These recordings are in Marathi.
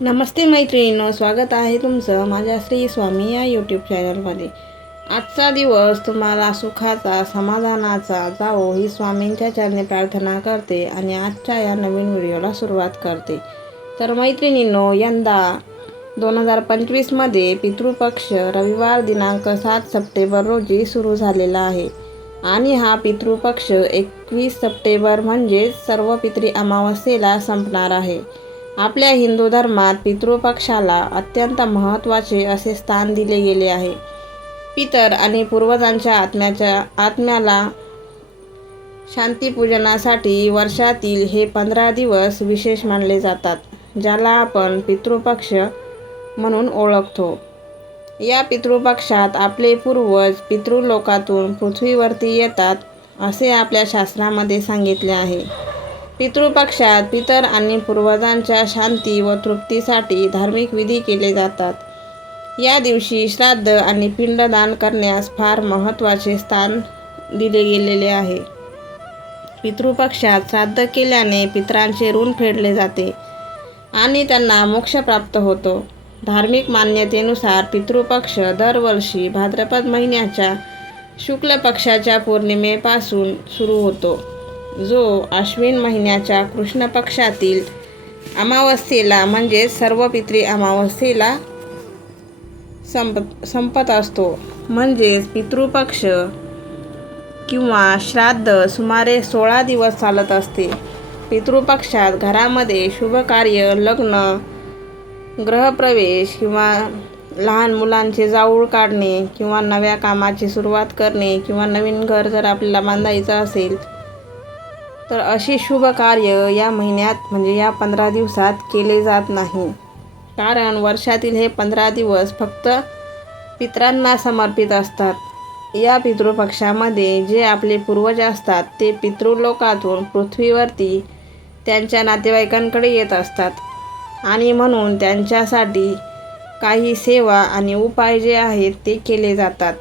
नमस्ते मैत्रिणींनो स्वागत आहे तुमचं माझ्या श्री स्वामी या यूट्यूब चॅनलमध्ये आजचा दिवस तुम्हाला सुखाचा समाधानाचा जावो ही स्वामींच्या चरणी प्रार्थना करते आणि आजच्या या नवीन व्हिडिओला सुरुवात करते. तर मैत्रिणींनो यंदा दोन हजार पंचवीसमध्ये पितृपक्ष रविवार दिनांक सात सप्टेंबर रोजी सुरू झालेला आहे आणि हा पितृपक्ष एकवीस सप्टेंबर म्हणजेच सर्व पितृ अमावस्येला संपणार आहे. आपल्या हिंदू धर्मात पितृपक्षाला अत्यंत महत्त्वाचे असे स्थान दिले गेले आहे. पितर आणि पूर्वजांच्या आत्म्याच्या आत्म्याला शांतीपूजनासाठी वर्षातील हे पंधरा दिवस विशेष मानले जातात ज्याला आपण पितृपक्ष म्हणून ओळखतो. या पितृपक्षात आपले पूर्वज पितृलोकातून पृथ्वीवरती येतात असे आपल्या शास्त्रामध्ये सांगितले आहे. पितृपक्षात पितर आणि पूर्वजांच्या शांती व तृप्तीसाठी धार्मिक विधी केले जातात. या दिवशी श्राद्ध आणि पिंडदान करण्यास फार महत्त्वाचे स्थान दिले गेलेले आहे. पितृपक्षात श्राद्ध केल्याने पितरांचे ऋण फेडले जाते आणि त्यांना मोक्ष प्राप्त होतो. धार्मिक मान्यतेनुसार पितृपक्ष दरवर्षी भाद्रपद महिन्याच्या शुक्ल पक्षाच्या पौर्णिमेपासून सुरू होतो. जो आश्विन महिन्याच्या कृष्ण पक्षातील अमावस्येला म्हणजेच सर्व पितृ अमावस्येला संप संपत असतो. म्हणजेच पितृपक्ष किंवा श्राद्ध सुमारे सोळा दिवस चालत असते. पितृपक्षात घरामध्ये शुभकार्य लग्न ग्रहप्रवेश किंवा लहान मुलांचे जाऊळ काढणे किंवा नव्या कामाची सुरुवात करणे किंवा नवीन घर जर आपल्याला बांधायचं असेल तर अशी शुभ कार्य या महिन्यात म्हणजे या पंधरा दिवसात केले जात नाही. कारण वर्षातील हे पंधरा दिवस फक्त पितरांना समर्पित असतात. या पितृपक्षामध्ये जे आपले पूर्वज असतात ते पितृलोकातून पृथ्वीवरती त्यांच्या नातेवाईकांकडे येत असतात. आणि म्हणून त्यांच्यासाठी काही सेवा आणि उपाय जे आहेत ते केले जातात.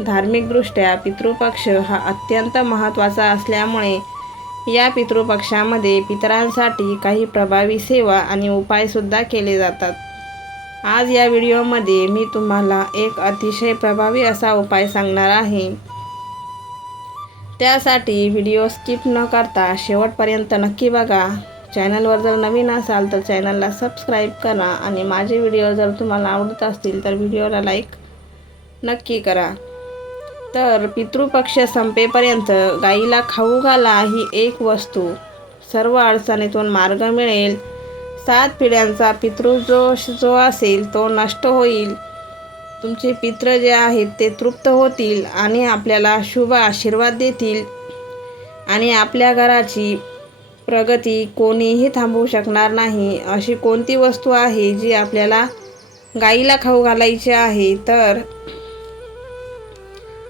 धार्मिकदृष्ट्या पितृपक्ष हा अत्यंत महत्त्वाचा असल्यामुळे या पितृपक्षामध्ये पितरांसाठी काही प्रभावी सेवा आणि उपायसुद्धा केले जातात. आज या व्हिडिओमध्ये मी तुम्हाला एक अतिशय प्रभावी असा उपाय सांगणार आहे. त्यासाठी व्हिडिओ स्किप न करता शेवटपर्यंत नक्की बघा. चॅनलवर जर नवीन असाल तर चॅनलला सबस्क्राईब करा आणि माझे व्हिडिओ जर तुम्हाला आवडत असतील तर व्हिडिओला लाईक नक्की करा. तर पितृपक्ष संपेपर्यंत गाईला खाऊ घाला ही एक वस्तू. सर्व अडचणीतून मार्ग मिळेल. सात पिढ्यांचा पितृदोष जो असेल तो नष्ट होईल. तुमचे पित्र जे आहेत ते तृप्त होतील आणि आपल्याला शुभ आशीर्वाद देतील. आणि आपल्या घराची प्रगती कोणीही थांबवू शकणार नाही. अशी कोणती वस्तू आहे जी आपल्याला गाईला खाऊ घालायची आहे? तर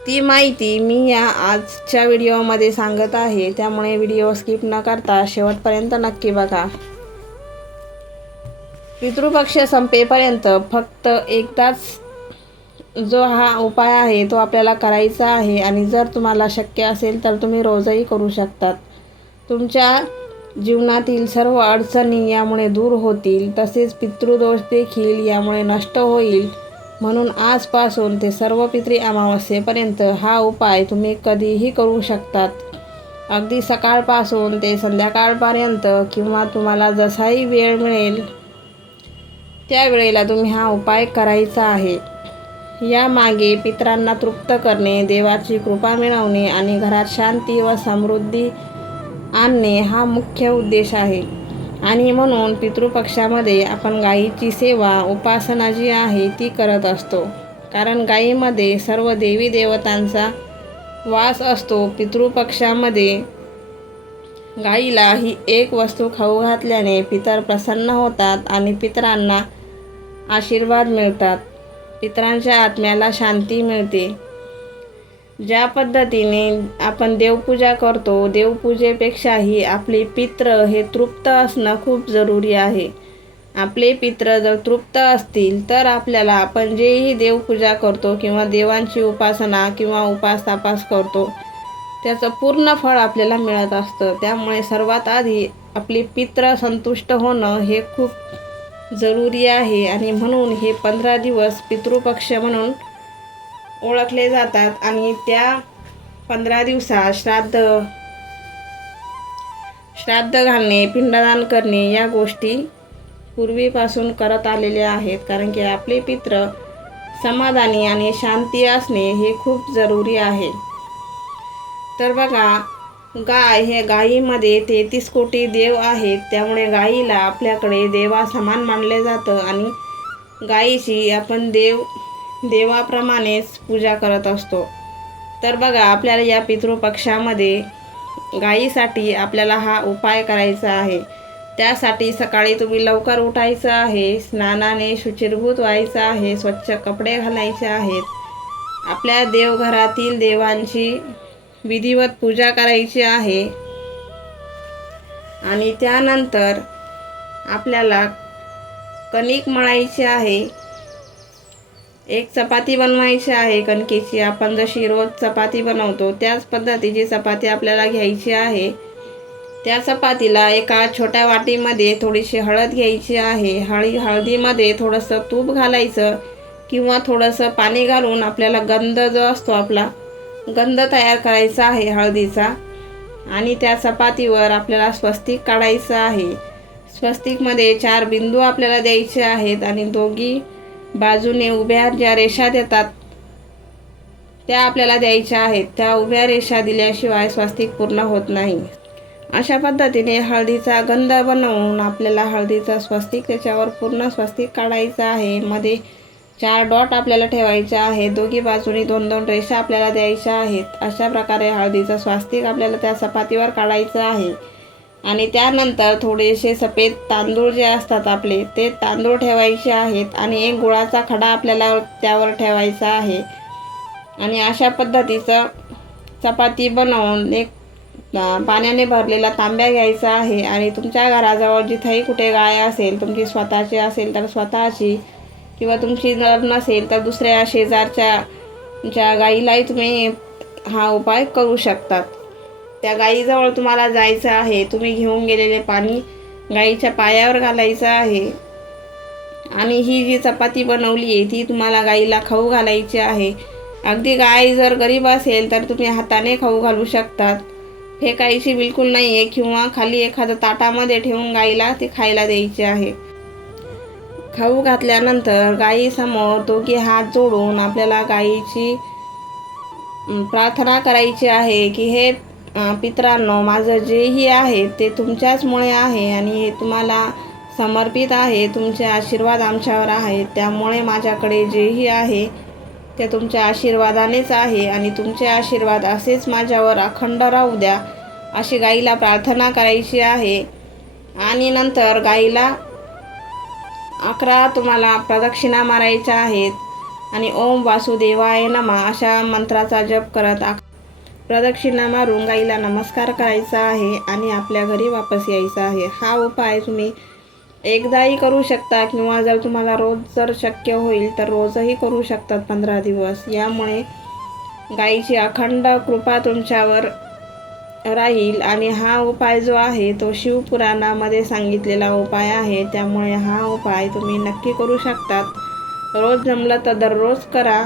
ती माहिती मी या आजच्या व्हिडिओमध्ये सांगत आहे. त्यामुळे व्हिडिओ स्किप न करता शेवटपर्यंत नक्की बघा. पितृपक्ष संपेपर्यंत फक्त एकदाच जो हा उपाय आहे तो आपल्याला करायचा आहे आणि जर तुम्हाला शक्य असेल तर तुम्ही रोजही करू शकतात. तुमच्या जीवनातील सर्व अडचणी यामुळे दूर होतील. तसेच पितृदोष देखील यामुळे नष्ट होईल. म्हणून आजपासून ते सर्व पित्री अमावस्येपर्यंत हा उपाय तुम्ही कधीही करू शकतात. अगदी सकाळपासून ते संध्याकाळपर्यंत किंवा तुम्हाला जसाही वेळ मिळेल त्यावेळेला तुम्ही हा उपाय करायचा आहे. यामागे पितरांना तृप्त करणे देवाची कृपा मिळवणे आणि घरात शांती व समृद्धी आणणे हा मुख्य उद्देश आहे. आणि म्हणून पितृपक्षामध्ये आपण गायीची सेवा उपासना जी आहे ती करत असतो. कारण गायीमध्ये सर्व देवी देवतांचा वास असतो. पितृपक्षामध्ये गाईला ही एक वस्तू खाऊ घातल्याने पितर प्रसन्न होतात आणि पितरांना आशीर्वाद मिळतात. पितरांच्या आत्म्याला शांती मिळते. ज्या पद्धतीने आपण देवपूजा करतो देवपूजेपेक्षाही आपले पित्र हे तृप्त असणं खूप जरुरी आहे. आपले पित्र जर तृप्त असतील तर आपल्याला आपण जेही देवपूजा करतो किंवा देवांची उपासना किंवा उपास तापास करतो त्याचं पूर्ण फळ आपल्याला मिळत असतं. त्यामुळे सर्वात आधी आपली पित्र संतुष्ट होणं हे खूप जरुरी आहे आणि म्हणून हे पंधरा दिवस पितृपक्ष म्हणून ओळखले जातात आणि त्या पंधरा दिवसात श्राद्ध श्राद्ध घालणे पिंडदान करणे या गोष्टी पूर्वीपासून करत आलेल्या आहेत. कारण की आपले पित्र समाधानी आणि शांती असणे हे खूप जरुरी आहे. तर बघा गाय हे गायीमध्ये तेहतीस कोटी देव आहेत. त्यामुळे गायीला आपल्याकडे देवा समान मानले जातं आणि गायीची आपण देव देवाप्रमाणेच पूजा करत असतो. तर बघा आपल्याला या पितृपक्षामध्ये गायीसाठी आपल्याला हा उपाय करायचा आहे. त्यासाठी सकाळी तुम्ही लवकर उठायचं आहे स्नानाने शुचिरभूत व्हायचं आहे स्वच्छ कपडे घालायचे आहेत. आपल्या देवघरातील देवांची विधिवत पूजा करायची आहे. आणि त्यानंतर आपल्याला कणिक मळायची आहे. एक चपाती बनवायची आहे कणकेची आपण जशी रोज चपाती बनवतो त्याच पद्धतीची चपाती आपल्याला घ्यायची आहे. त्या चपातीला एका छोट्या वाटीमध्ये थोडीशी हळद घ्यायची आहे. हळी हळदीमध्ये थोडंसं तूप घालायचं किंवा थोडंसं पाणी घालून आपल्याला गंध जो असतो आपला गंध तयार करायचा आहे हळदीचा. आणि त्या चपातीवर आपल्याला स्वस्तिक काढायचं आहे. स्वस्तिकमध्ये चार बिंदू आपल्याला द्यायचे आहेत आणि दोघी बाजूने उभ्या ज्या रेषा देतात त्या आपल्याला द्यायच्या आहेत. त्या उभ्या रेषा दिल्याशिवाय स्वास्तिक पूर्ण होत नाही. अशा पद्धतीने हळदीचा गंध बनवून आपल्याला हळदीचा स्वस्तिक त्याच्यावर पूर्ण स्वस्तिक काढायचं आहे. मध्ये चार डॉट आपल्याला ठेवायचे आहे. दोघी बाजूनी दोन दोन रेषा आपल्याला द्यायच्या आहेत. अशा प्रकारे हळदीचं स्वास्तिक आपल्याला त्या चपातीवर काढायचं आहे. आणि त्यानंतर थोडेसे सफेद तांदूळ जे असतात आपले ते तांदूळ ठेवायचे आहेत आणि एक गुळाचा खडा आपल्याला त्यावर ठेवायचा आहे. आणि अशा पद्धतीचं चपाती बनवून एक पाण्याने भरलेला तांब्या घ्यायचा आहे. आणि तुमच्या घराजवळ जिथेही कुठे गाय असेल तुमची स्वतःची असेल तर स्वतःची किंवा तुमची जर नसेल तर दुसऱ्या शेजारच्या ज्या गाईलाही तुम्ही हा उपाय करू शकतात. त्या गाईजवळ तुम्हाला जायचं आहे. तुम्ही घेऊन गेलेले पाणी गाईच्या पायावर घालायचं आहे. आणि ही जी चपाती बनवली आहे ती तुम्हाला गाईला खाऊ घालायची आहे. अगदी गाय जर गरीब असेल तर तुम्ही हाताने खाऊ घालू शकतात. फेकायची बिलकुल नाही आहे किंवा खाली एखादं ताटामध्ये ठेवून गाईला ते खायला द्यायची आहे. खाऊ घातल्यानंतर गाईसमोर दोघे हात जोडून आपल्याला गाईची प्रार्थना करायची आहे की हे पित्रांनो माझं जेही आहे ते तुमच्याचमुळे आहे आणि हे तुम्हाला समर्पित आहे तुमचे आशीर्वाद आमच्यावर आहेत त्यामुळे माझ्याकडे जेही आहे ते तुमच्या आशीर्वादानेच आहे आणि तुमचे आशीर्वाद असेच माझ्यावर अखंड राहू द्या अशी गाईला प्रार्थना करायची आहे. आणि नंतर गाईला अकरा तुम्हाला प्रदक्षिणा मारायच्या आहेत. आणि ओम वासुदेवाय नमा अशा मंत्राचा जप करत अक- प्रदक्षिणा मारून गाईला नमस्कार करायचा आहे आणि आपल्या घरी वापस यायचा आहे. हा उपाय तुम्ही एकदाही करू शकता किंवा जर तुम्हाला रोज जर शक्य होईल तर रोजही करू शकतात पंधरा दिवस. यामुळे गाईची अखंड कृपा तुमच्यावर राहील आणि हा उपाय जो आहे तो शिवपुराणामध्ये सांगितलेला उपाय आहे. त्यामुळे हा उपाय तुम्ही नक्की करू शकतात. रोज जमलं तर दररोज करा.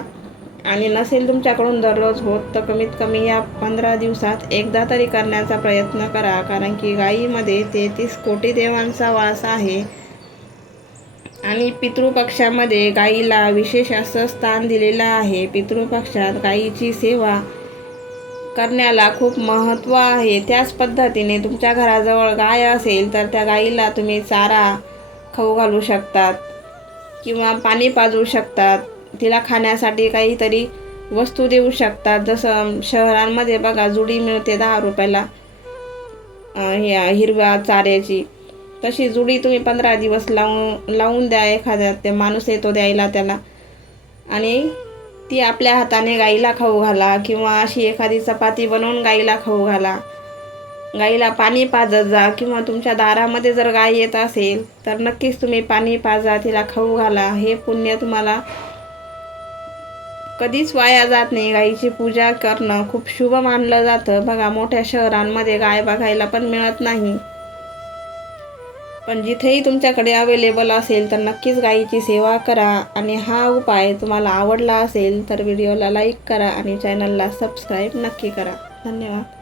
आणि नसेल तुमच्याकडून दररोज होत तर कमीत कमी या पंधरा दिवसात एकदा तरी करण्याचा प्रयत्न करा. कारण की गायीमध्ये तेहतीस कोटी देवांचा वास आहे. आणि पितृपक्षामध्ये गाईला विशेष असं स्थान दिलेलं आहे. पितृपक्षात गाईची सेवा करण्याला खूप महत्त्व आहे. त्याच पद्धतीने तुमच्या घराजवळ गाय असेल तर त्या गाईला तुम्ही चारा खाऊ घालू शकतात किंवा पाणी पाजू शकतात. तिला खाण्यासाठी काहीतरी वस्तू देऊ शकतात. जसं शहरांमध्ये बघा जुडी मिळते दहा रुपयाला ह्या हिरव्या चाऱ्याची. तशी जुडी तुम्ही पंधरा दिवस लावून लावून द्या एखाद्या ते माणूस येतो द्यायला त्याला. आणि ती आपल्या हाताने गाईला खाऊ घाला किंवा अशी एखादी चपाती बनवून गाईला खाऊ घाला. गाईला पाणी पाजत जा किंवा तुमच्या दारामध्ये जर गाय येत असेल तर नक्कीच तुम्ही पाणी पाजा तिला खाऊ घाला. हे पुण्य तुम्हाला कधीच वाया जात नाही गाईची पूजा करणं. खूप शुभ मानलं जातं. बघा मोठ्या शहरांमध्ये गाय बघायला पण मिळत नाही. पण जिथेही तुमच्याकडे अवेलेबल असेल तर नक्कीच गाईची सेवा करा. आणि हा उपाय तुम्हाला आवडला असेल तर व्हिडिओला लाईक करा आणि चॅनलला सबस्क्राईब नक्की करा. धन्यवाद.